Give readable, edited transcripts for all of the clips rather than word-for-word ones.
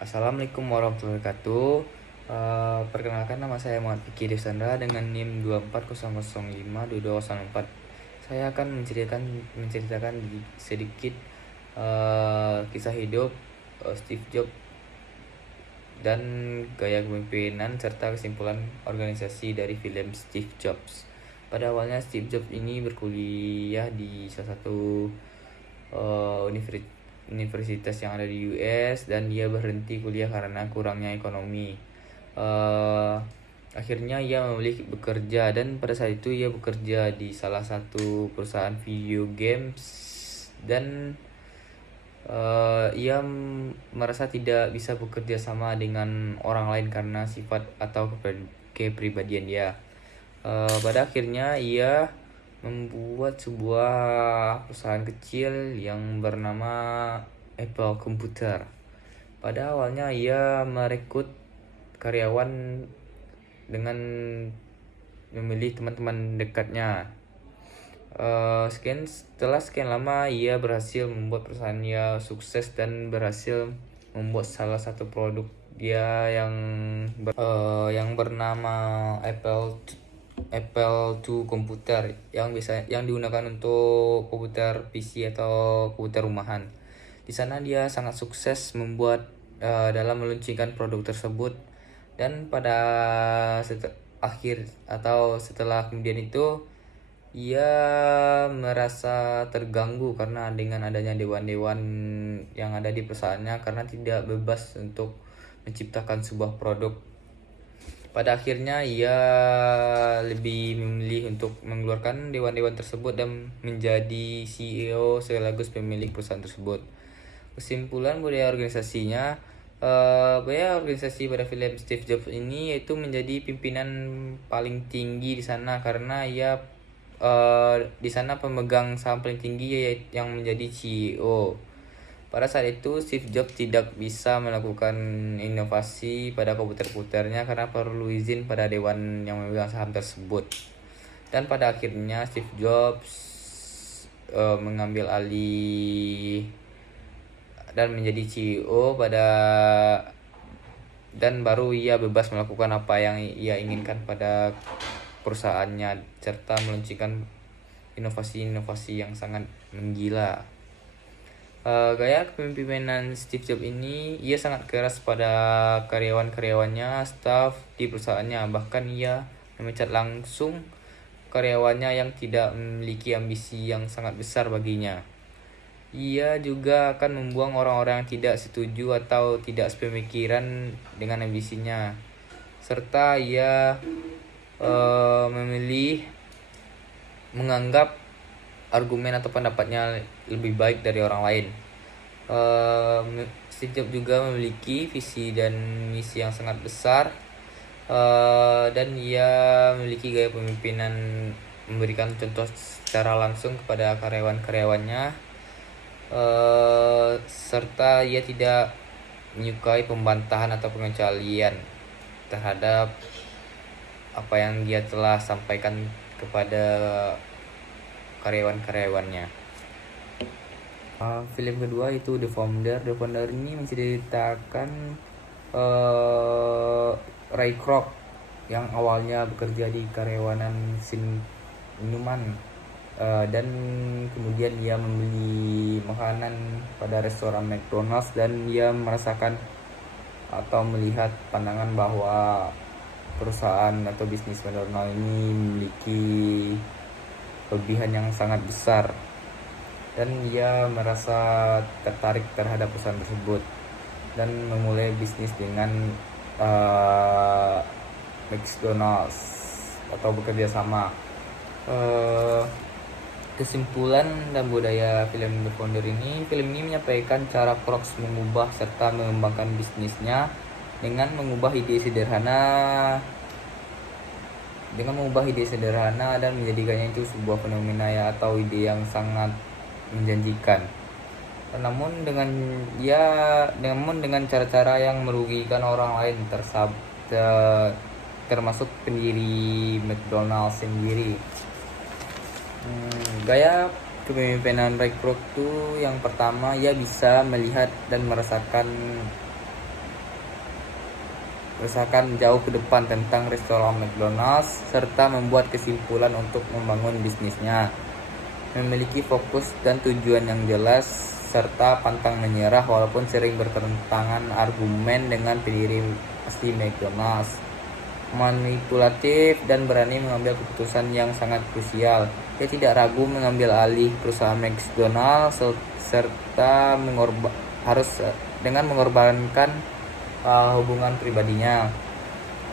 Assalamualaikum warahmatullahi wabarakatuh. Perkenalkan, nama saya Muhammad Fikri Devsandra dengan NIM 240052204. Saya akan menceritakan sedikit kisah hidup Steve Jobs dan gaya kepemimpinan serta kesimpulan organisasi dari film Steve Jobs. Pada awalnya Steve Jobs ini berkuliah di salah satu universitas yang ada di US, dan dia berhenti kuliah karena kurangnya ekonomi. Akhirnya ia memilih bekerja, dan pada saat itu ia bekerja di salah satu perusahaan video games, dan ia merasa tidak bisa bekerja sama dengan orang lain karena sifat atau kepribadian dia. Pada akhirnya ia membuat sebuah perusahaan kecil yang bernama Apple Computer. Pada awalnya ia merekrut karyawan dengan memilih teman-teman dekatnya. Setelah sekian lama ia berhasil membuat perusahaannya sukses dan berhasil membuat salah satu produk dia yang bernama Apple II komputer yang digunakan untuk komputer PC atau komputer rumahan. Di sana dia sangat sukses dalam meluncurkan produk tersebut, dan pada setelah kemudian itu ia merasa terganggu karena dengan adanya dewan-dewan yang ada di perusahaannya, karena tidak bebas untuk menciptakan sebuah produk. Pada akhirnya ia lebih memilih untuk mengeluarkan dewan-dewan tersebut dan menjadi CEO sekaligus pemilik perusahaan tersebut. Kesimpulan budaya organisasinya, budaya organisasi pada film Steve Jobs ini yaitu menjadi pimpinan paling tinggi di sana, karena ia di sana pemegang saham paling tinggi yang menjadi CEO. Pada saat itu Steve Jobs tidak bisa melakukan inovasi pada komputer-komputernya karena perlu izin pada dewan yang memegang saham tersebut. Dan pada akhirnya Steve Jobs mengambil alih dan menjadi CEO dan baru ia bebas melakukan apa yang ia inginkan pada perusahaannya serta meluncurkan inovasi-inovasi yang sangat menggila. Gaya kepemimpinan Steve Jobs ini, ia sangat keras pada karyawan-karyawannya, staf di perusahaannya. Bahkan ia memecat langsung karyawannya yang tidak memiliki ambisi yang sangat besar baginya. Ia juga akan membuang orang-orang yang tidak setuju atau tidak sepemikiran dengan ambisinya, serta ia memilih menganggap argumen atau pendapatnya lebih baik dari orang lain. Steve Jobs juga memiliki visi dan misi yang sangat besar, dan ia memiliki gaya pemimpinan memberikan contoh secara langsung kepada karyawan-karyawannya, serta ia tidak menyukai pembantahan atau pengecualian terhadap apa yang dia telah sampaikan kepada karyawan-karyawannya. Film kedua itu The Founder. The Founder ini menceritakan Ray Kroc yang awalnya bekerja di karyawanan minuman, dan kemudian ia membeli makanan pada restoran McDonald's, dan ia merasakan atau melihat pandangan bahwa perusahaan atau bisnis McDonald's ini memiliki kelebihan yang sangat besar, dan ia merasa tertarik terhadap perusahaan tersebut dan memulai bisnis dengan McDonald's atau bekerja sama. Kesimpulan dan budaya film The Founder ini, film ini menyampaikan cara Kroc mengubah serta mengembangkan bisnisnya dengan mengubah ide sederhana dan menjadikannya itu sebuah fenomena atau ide yang sangat menjanjikan. Namun dengan cara-cara yang merugikan orang lain, termasuk pendiri McDonald's sendiri. Gaya kepemimpinan Ray Kroc itu, yang pertama, ia bisa melihat dan merasakan merasakan jauh ke depan tentang restoran McDonald's serta membuat kesimpulan untuk membangun bisnisnya. Memiliki fokus dan tujuan yang jelas serta pantang menyerah walaupun sering bertentangan argumen dengan pendiri asli McDonald's. Manipulatif dan berani mengambil keputusan yang sangat krusial. Dia tidak ragu mengambil alih perusahaan McDonald's serta dengan mengorbankan hubungan pribadinya.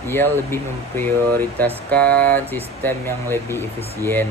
Ia lebih memprioritaskan sistem yang lebih efisien